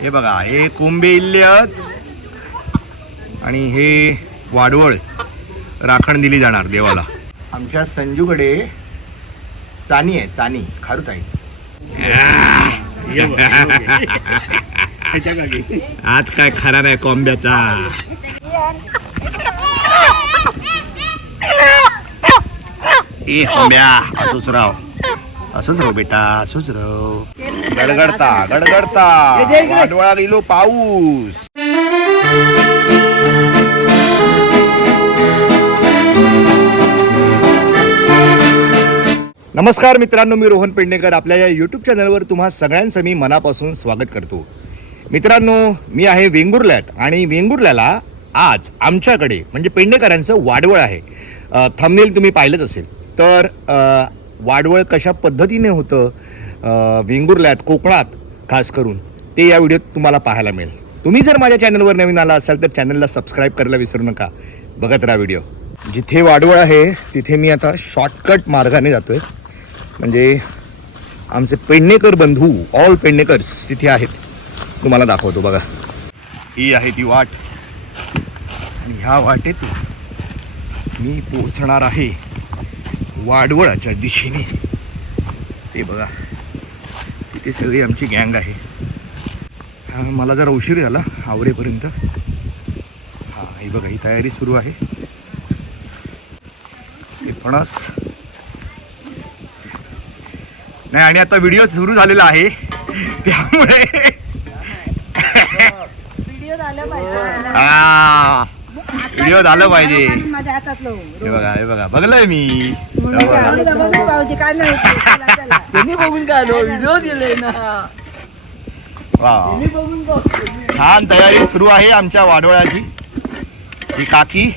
हे बघा, हे कोंबे इल्ले आणि हे वाडवळ राखण दिली जाणार देवाला. आमच्या संजूकडे चानी आहे, चानी खारुत आहे. आज काय खाणार आहे कोंब्याचा? ए कोंब्या, असंच राव, असंच राव बेटा, असंच राव. गडगडता गडगडता वाडवळा गेलो पाऊस. नमस्कार मित्रांनो, मी रोहन पेडणेकर. आपल्या या यूट्यूब चॅनलवर तुम्हा सगळ्यांचं मी मनापासून स्वागत करतो. मित्रांनो, मी आहे वेंगुर्ल्यात आणि वेंगुर्ल्याला आज आमच्याकडे म्हणजे पेडणेकरांचं वाडवळ आहे. थंबनेल तुम्ही पाहिलंच असेल. तर वाडवळ कशा पद्धतीने होतं वेंगुर्ल्यात, कोकणात खास करून, ते या व्हिडिओत तुम्हाला पाहायला मिळेल. तुम्ही जर माझ्या चॅनलवर नवीन आला असाल तर चॅनलला सबस्क्राईब करायला विसरू नका. बघत राहा व्हिडिओ. जिथे वाडवळ आहे तिथे मी आता शॉर्टकट मार्गाने जातोय. म्हणजे आमचे पेडणेकर बंधू, ऑल पेडणेकर्स तिथे आहेत. तुम्हाला दाखवतो बघा. ही आहे ती वाट आणि ह्या वाटेत मी पोचणार आहे वाडवळाच्या दिशेने. ते बघा, तिथे सगळी आमची गँग आहे. मला जरा उशीर झाला आवरेपर्यंत. हां, ही बघा, ही तयारी सुरू आहे. हे फणस नाही, आणि आता व्हिडिओ सुरू झालेला आहे त्यामुळे व्हिडिओ झालं पाहिजे. हे बघा, हे बघा, बघलंय मी. छान तयारी सुरू आहे आमच्या वाडवळाची. ही काकी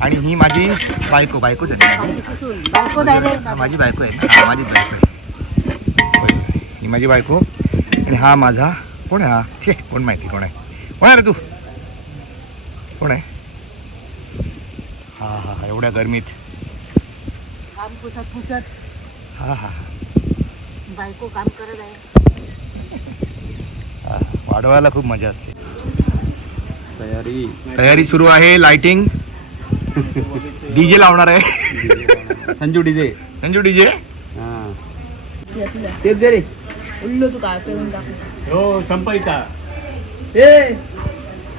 आणि ही माझी बायको. बायकोच आहे, माझी बायको आहे ना. माझी बायको आहे, ही माझी बायको. आणि हा माझा कोण आहे? हा छे, कोण माहिती कोण आहे? कोण आहे रे तू? कोण आहे? हा हा हा, एवढ्या गरमीत. हा हा, बायको काम करत आहे. वाडवायला खूप मजा असते. तयारी सुरू आहे. लाइटिंग, डीजे लावणार आहे. संजू डीजे. संजू डीजे. ते दे रे. उल्लो तू काय पेरून टाक. हो, संपायचा. ए,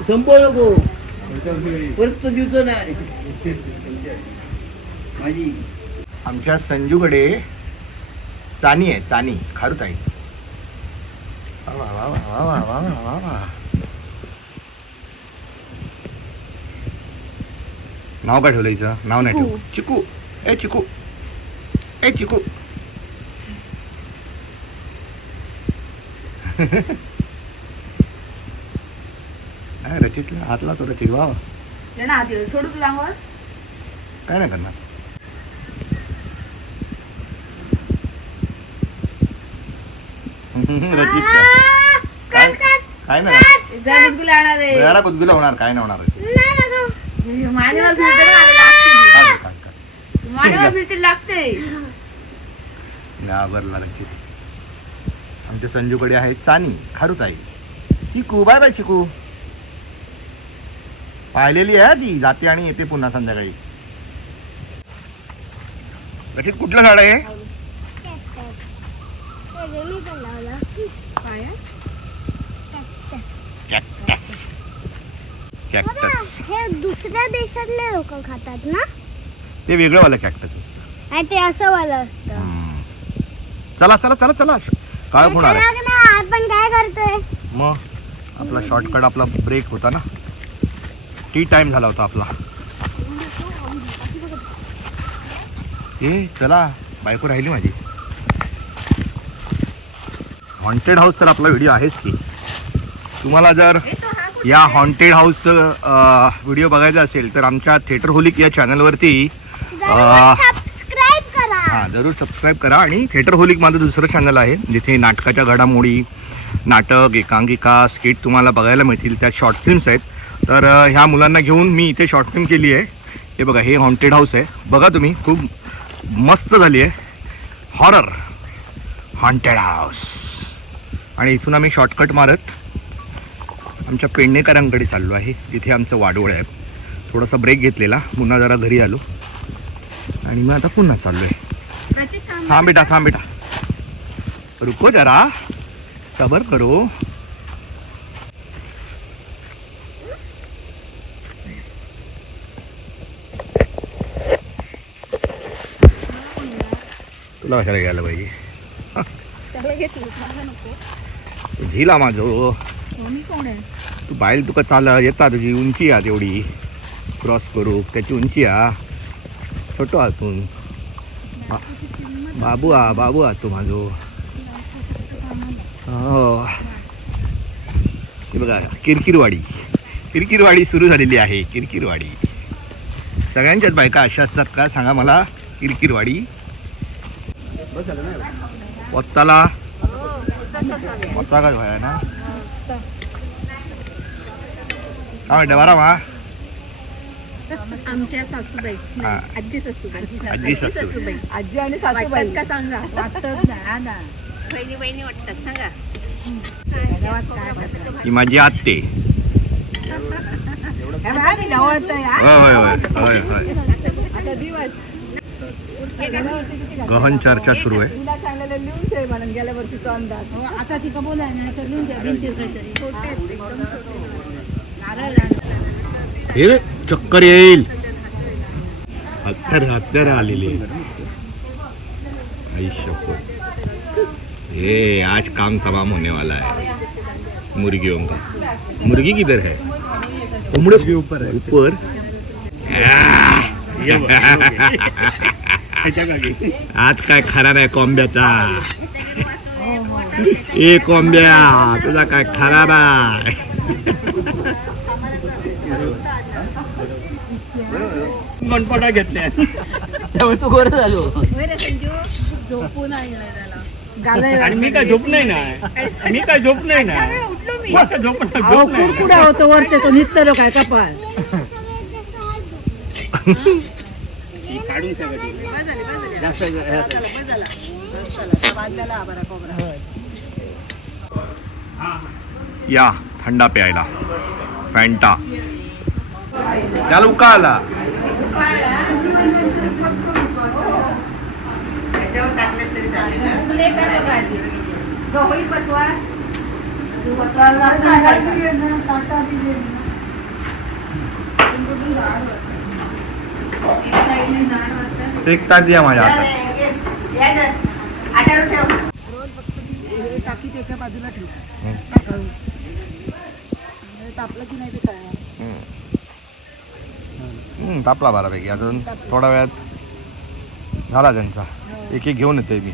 संपव नको. परत तो दिवतो नाही. माझी आमच्या संजूकडे चानी आहे, चानी खारुत आहे. वा वा वा वा वा वा वा वा. नाव काय ठेवलं हिचं? नाव नाही ठेवलं. चिकू. ए चिकू, ए चिकू. रचितला हातला तो रचित. वा, सोडू तुला अंगावर. काय नाही करणार. रचित काय नाही, जरा गुदगुला होणार. काय नाही होणार. घाबरला रचित. आमच्या संजूकडे आहे चानी खारुत आहे. चिकू, बाय बाय चिकू. पाहिलेली आहे ती, जाते आणि येते पुन्हा संध्याकाळी. रचित, कुठलं झाड आहे? कॅक्टस. कॅक्टस हे दुसऱ्या देशातले लोक खातात ना? ते वेगळं वाला कॅक्टस असतं. ते असं वाला असतं. चला चला चला चला, काय होणार आहे? आपण काय करतोय? मग आपला शॉर्टकट, आपला ब्रेक होता ना, टी टाइम झाला होता आपला. ए चला, बायको राहिली माझी. हॉन्टेड हाऊस तर आपला व्हिडिओ आहेच की. तुम्हाला जर या हॉन्टेड हाऊसचं व्हिडिओ बघायचा असेल तर आमच्या थिएटर होलिक या चॅनलवरती हां जरूर सबस्क्राईब करा. आणि थिएटर होलिक माझं दुसरं चॅनल आहे जिथे नाटकाच्या घडामोडी, नाटक, एकांकिका, स्किट तुम्हाला बघायला मिळतील. त्यात शॉर्ट फिल्म्स आहेत. तर ह्या मुलांना घेऊन मी इथे शॉर्ट फिल्म केली आहे. हे बघा, हे हॉन्टेड हाऊस आहे. बघा तुम्ही, खूप मस्त झाली आहे. Horror haunted house. आणि इथून आम्ही शॉर्टकट मारत आमच्या पेडणेकरांकडे चाललो आहे. तिथे आमचं वाडवळ आहे. थोडासा ब्रेक घेतलेला, पुन्हा जरा घरी आलो आणि मग आता पुन्हा चाललो आहे. थांब बेटा रुको जरा, सबर करो. तुला कशाला घ्यायला पाहिजे? झिला माझो तू बाईल तुका चाल येता, तुझी उंची आ तेवढी क्रॉस करू, त्याची उंची आ छोटो आतून बाबू आ तू माझो. हो हे बघा किरकिरवाडी सुरू झालेली आहे. किरकिरवाडी सगळ्यांच्याच बायका अशा असतात का सांगा मला? किरकिरवाडी वत्ताला वत्ता का व्हाय ना काय म्हणते बरा मा? आमच्या सासूबाई हा. आजी सासूबाई आजी आणि वाटतात का सांगा? वाटतात ना बहिणी वाटतात सांगा. ही माझी आत्ते. होय आता दिवस गहन चर्चा सुरू आहे. तिला सांगायला लिहून ठेव म्हणून गेल्या वर्षीचा अंदाज. आता ती कबूल आहे ना, तर लिहून द्या भिंतीवर काहीतरी. छोटे आहेत, एकदम छोटे. नारळ हे चक्कर येईल. हत्यार आलेली आयुष्य. ये आज काम तमाम होने वाला है. मुर्गियों का. मुर्गी किधर है? उमड़े के ऊपर है. ऊपर आज काय खरा नाही कोंब्याचा. ए कोंब्या तुझा काय खरा नाही. गणपटा घेतल्या त्यामुळे तू गोर झालो. झोपून आहे त्याला. आणि मी काय झोप नाही ना. मी काय झोप नाही ना. उठलो मी. मला झोप नाही. कुठे होतो वरते तो निघतो काय कपाळ. काढून सगळं या थंडा प्यायला फॅन्टा. त्याला उका आला. एक तास द्या माझ्या हातात. टाकी त्याच्या बाजूला ठेव. तापलं की नाही ते काय. तापला बऱ्यापैकी. अजून थोड्या वेळात झाला त्यांचा. एक घेऊन येतोय मी.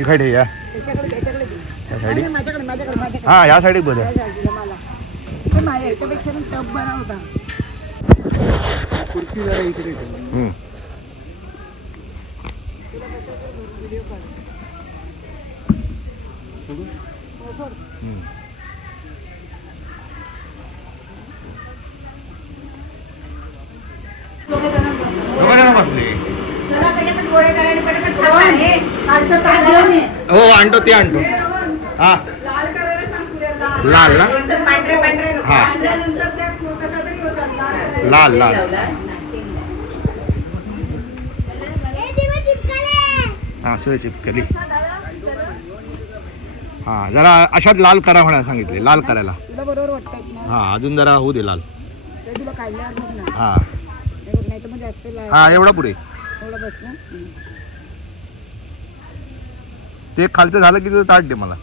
इकडे या साईड. हा या साईड बघ. याच्यापेक्षा टप बरा होता. खुर्ची जरा इकडे बसले. हो आणतो ते आणतो. हा लाल ना. हा लाल लाल. हा सगळे चिपकली. हा जरा अशात लाल करा म्हणा सांगितले. लाल करायला. तुला बरोबर वाटतात ना. हा अजून जरा होऊ दे लाल. ते तुला काढल्यावर बघ ना. हा नाही तर मग जास्त हा एवढा पुरे. एवढं बस ना. ते खालचं झालं की तुझं ताट दे मला.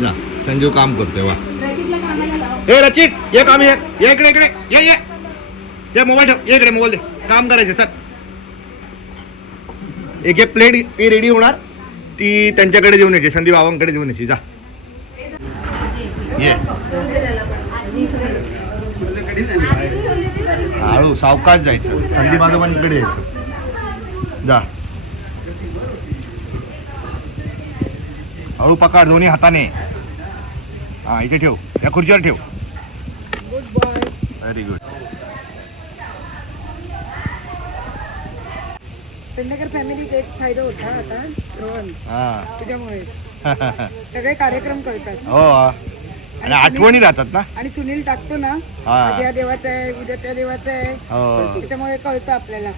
जा संजीव काम करतोय. वा हे रचित ये काम. ये इकडे इकडे ये ये ये मोबाईल ठेव. ये इकडे मोबाईल दे. काम करायचं चल. एक प्लेट ती रेडी होणार. ती त्यांच्याकडे देऊन यायची. संदीप बाबांकडे देऊन यायची. जा ये हळू सावकाश जायचं. संदीप बाबांकडे यायचं. जा हळू पकड दोन्ही हाताने. हा इथे ठेव. या खुर्चीवर ठेव. Very good. पेडणेकर फॅमिलीत एक फायदा होता आता रोहन हा त्याच्यामुळे सगळे कार्यक्रम करतात हो आणि आठवणी राहतात ना. आणि सुनील टाकतो ना हा. आज या देवाचं आहे उद्या त्या देवाचं आहे हो त्याच्यामुळे कळतं आपल्याला.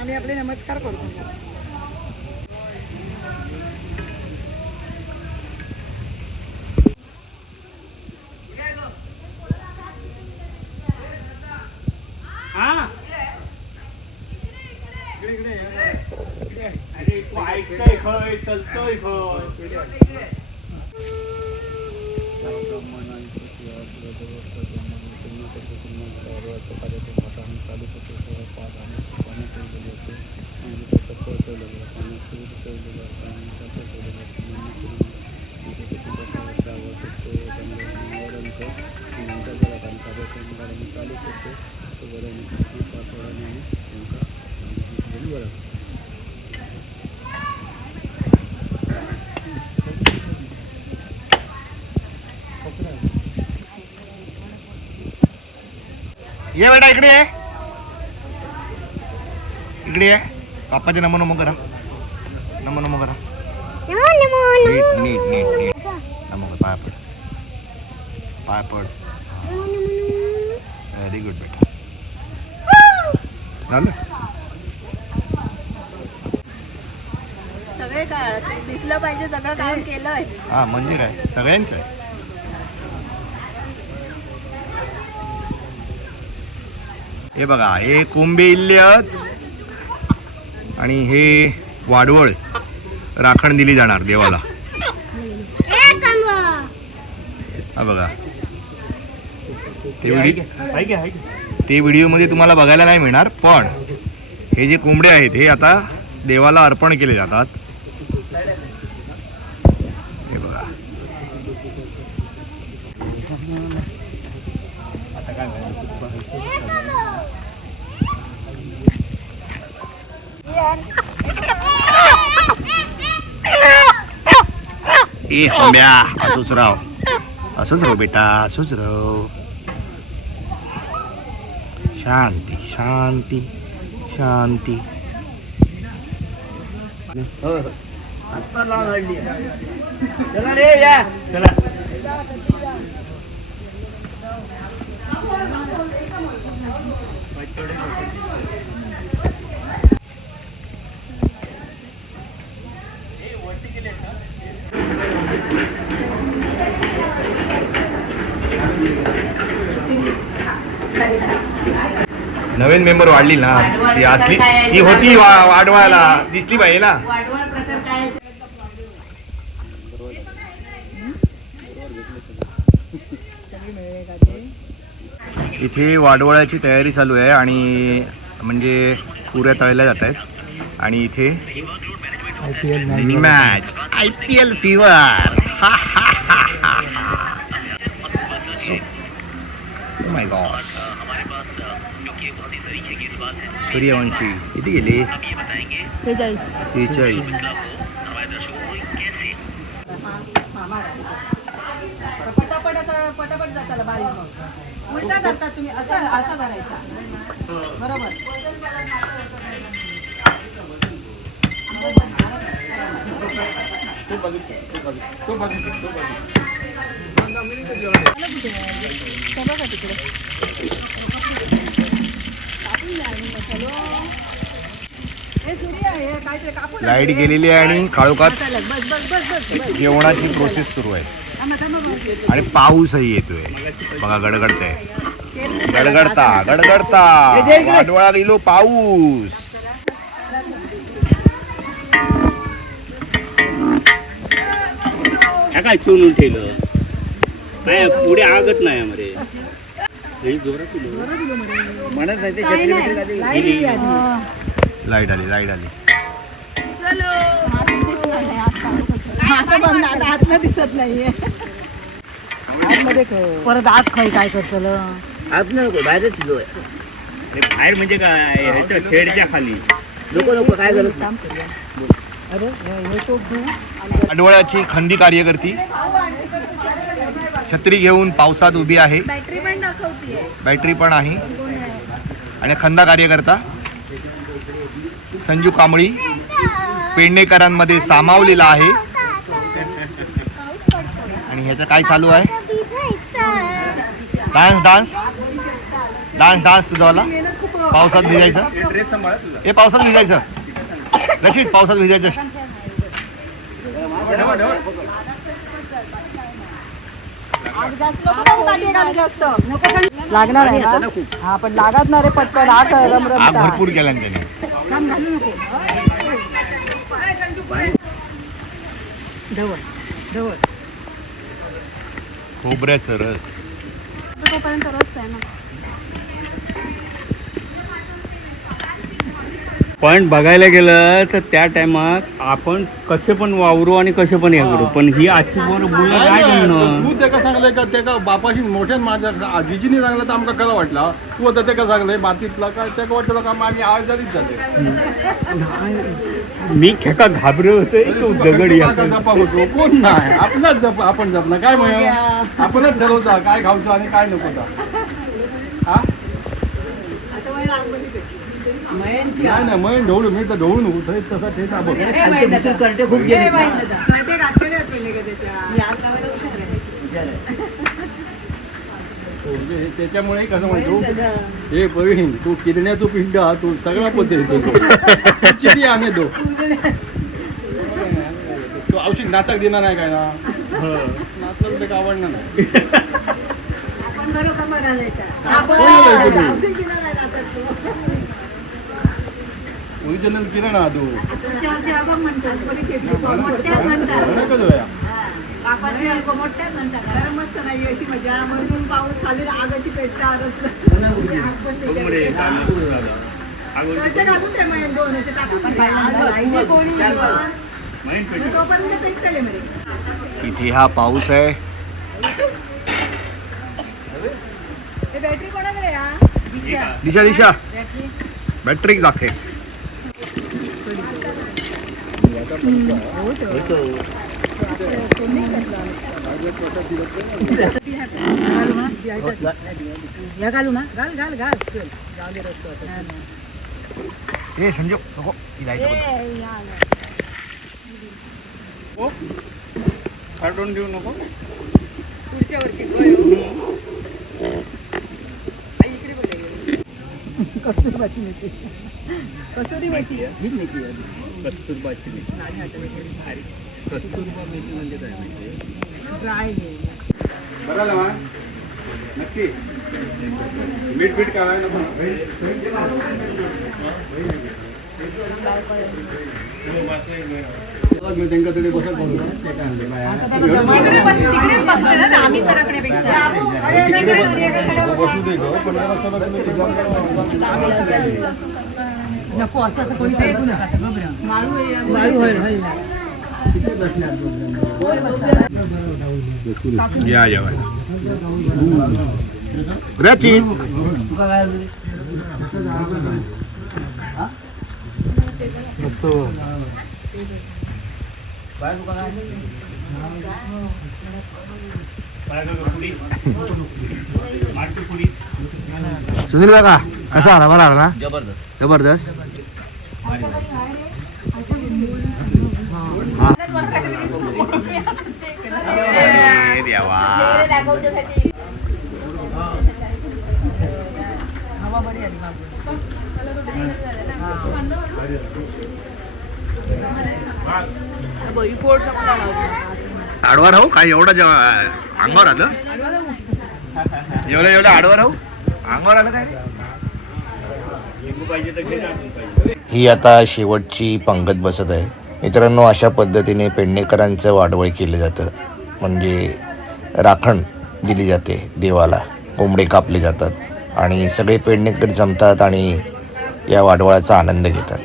आम्ही आपले नमस्कार करतो. अरे तू ऐकतोय खय चलतोय खय. ये बेटा इकडे ये, इकडे ये. बाप्पाचे नमो नमो करा, नमो नमो करा. नीट नीट नीट नीट नमो कर. पाय पड, पाय पड. व्हेरी गुड बेटा. झालं. सगळे काय दिसलं पाहिजे सगळं काम केलंय. हा मंदिर आहे सगळ्यांचं आहे. हे बघा हे कोंबे इल्ले आणि हे वाडवळ राखण दिली जाणार देवाला. हा बघा ते व्हिडिओमध्ये तुम्हाला बघायला नाही मिळणार, पण हे जे कोंबडे आहेत हे आता देवाला अर्पण केले जातात. हे बघा ए हंब्या असंच राव, असंच राव बेटा, असंच राव. शांती शांती शांती. आता लावून हल्ली. चला रे या चला. नवीन मेंबर वाढली ना ती असली ती होती वाढवायला दिसली पाहिजे ना. इथे वाडवळाची तयारी चालू आहे आणि म्हणजे पुऱ्या तळल्या जात आहेत आणि इथे मॅच IPL फीवर. माय गॉड. सूर्यवंशी किती गेले? 46. पटापट जाताला बारीक मग उलटा करतात तुम्ही असं असा धरायचा बरोबर. लाईट गेलेली आहे आणि काळोखात जेवणाची प्रोसेस सुरू आहे आणि पाऊसही येतोय बघा. गडगडतंय, गडगडता गडगडता वाडवळा गेलो पाऊस. काय चोरून ठेवलं काय पुढे आगत नाही मरे. म्हणत नाही ते लाईट आली, लाईट आली. आतला दिसत नाहीये. परत आत काय करतल आत नको बाहेरच आहे. बाहेर म्हणजे काय ह्याच्या खेडच्या खाली लोक काय करत. वाडवळाची खंदी कार्यकर्ती छत्री घेऊन पावसात उभी आहे. बॅटरी पण आहे आणि खंदा कार्यकर्ता संजू कांबळी पेडणेकरांमध्ये सामावलेला आहे. आणि ह्याचं काय चालू आहे? भिजायचं. डान्स डान्स डान्स डान्स तुझावाला पावसात भिजायचं. हे पावसात भिजायचं. रशीद पावसात भिजायचं. लागणार आहे ना? हा पण लागत ना रे पटकन आग आग रमरमता. भरपूर केला ना त्याने. खोबऱ्याचं रस. तोपर्यंत रस आहे ना. पण बघायला गेलं तर त्या टायमात आपण कसे पण वावरू आणि कसे पण हे करू, पण ही आजची मुलं काय करणार? तू तेका सांगले का तेका बापाशी मोठ्यान माझ्या आजीजीने सांगलं तर आमका खरं वाटला. तू आता तेका सांगले मातीतला काय तेका वाटलं का आम्ही आजारीच झाले. मी खेका घाबरे होते तो दगड या आता जपा होतो कोण नाही आपलाच जप आपण जपणं काय म्हणून आपणच ठरवता काय खाऊचं आणि काय नको हा नाही नाही मग ढवळू मी तर ढवळू नको तसा ठेच आपण त्याच्यामुळे कसं म्हणतो हे प्रवीण तू किडण्याचं पिंड हा तू सगळा पद्धती आम्ही दो तू औषध नाचक देणार नाही काय ना नाचलं ते आवडणार नाही. ओरिजिनल किरण हा तू मस्त नाही अशी मजा म्हणून पाऊस खाली आगाची पेटचा इथे हा पाऊस आहे. बॅटरी कोणाकडे या दिशा दिशा बॅटरी दाखवे. या घालू ना घाल घाल घाल हे समजो नको काढून देऊ नको. पुढच्या वर्षी कस्तुरबाची मेथी कसुरी मेथी ही मेथी कस्तुरबाची मेथी. कस्तुरबा मेथी म्हणजे काय माहिती? ड्राय बरं ना नक्की मीठ पीठ काय नको मी त्यांना तरी कसं बोलू ते काय बसू दे गं पण नको असं असं कोणी सांगू नका. वाळू या जेवायला. रचित सुनील काका कसा आला? बरा आला ना? जबरदस्त. जबरदस्त. देवा आडवा राहू काय एवढं अंगावर आलं? एवढं आडवा राहू अंगावर आलं काय? ही आता शेवटची पंगत बसत आहे मित्रांनो. अशा पद्धतीने पेडणेकरांचं वाडवळ केलं जातं. म्हणजे राखण दिली जाते देवाला. कोंबडे कापले जातात आणि सगळे पेडणेकर जमतात आणि या वाडवळाचा आनंद घेतात.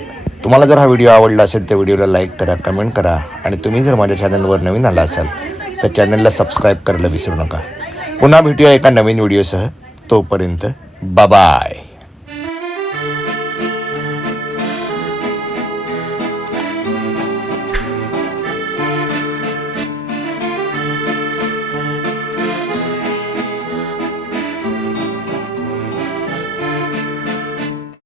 तुम्हाला जर हा व्हिडिओ आवडला असेल तर व्हिडिओला लाईक करा, कमेंट करा आणि तुम्ही जर माझ्या चॅनलवर नवीन आला असाल तर चॅनलला सबस्क्राईब करायला विसरू नका. पुन्हा भेटूया एका नवीन व्हिडिओसह. तोपर्यंत बाय.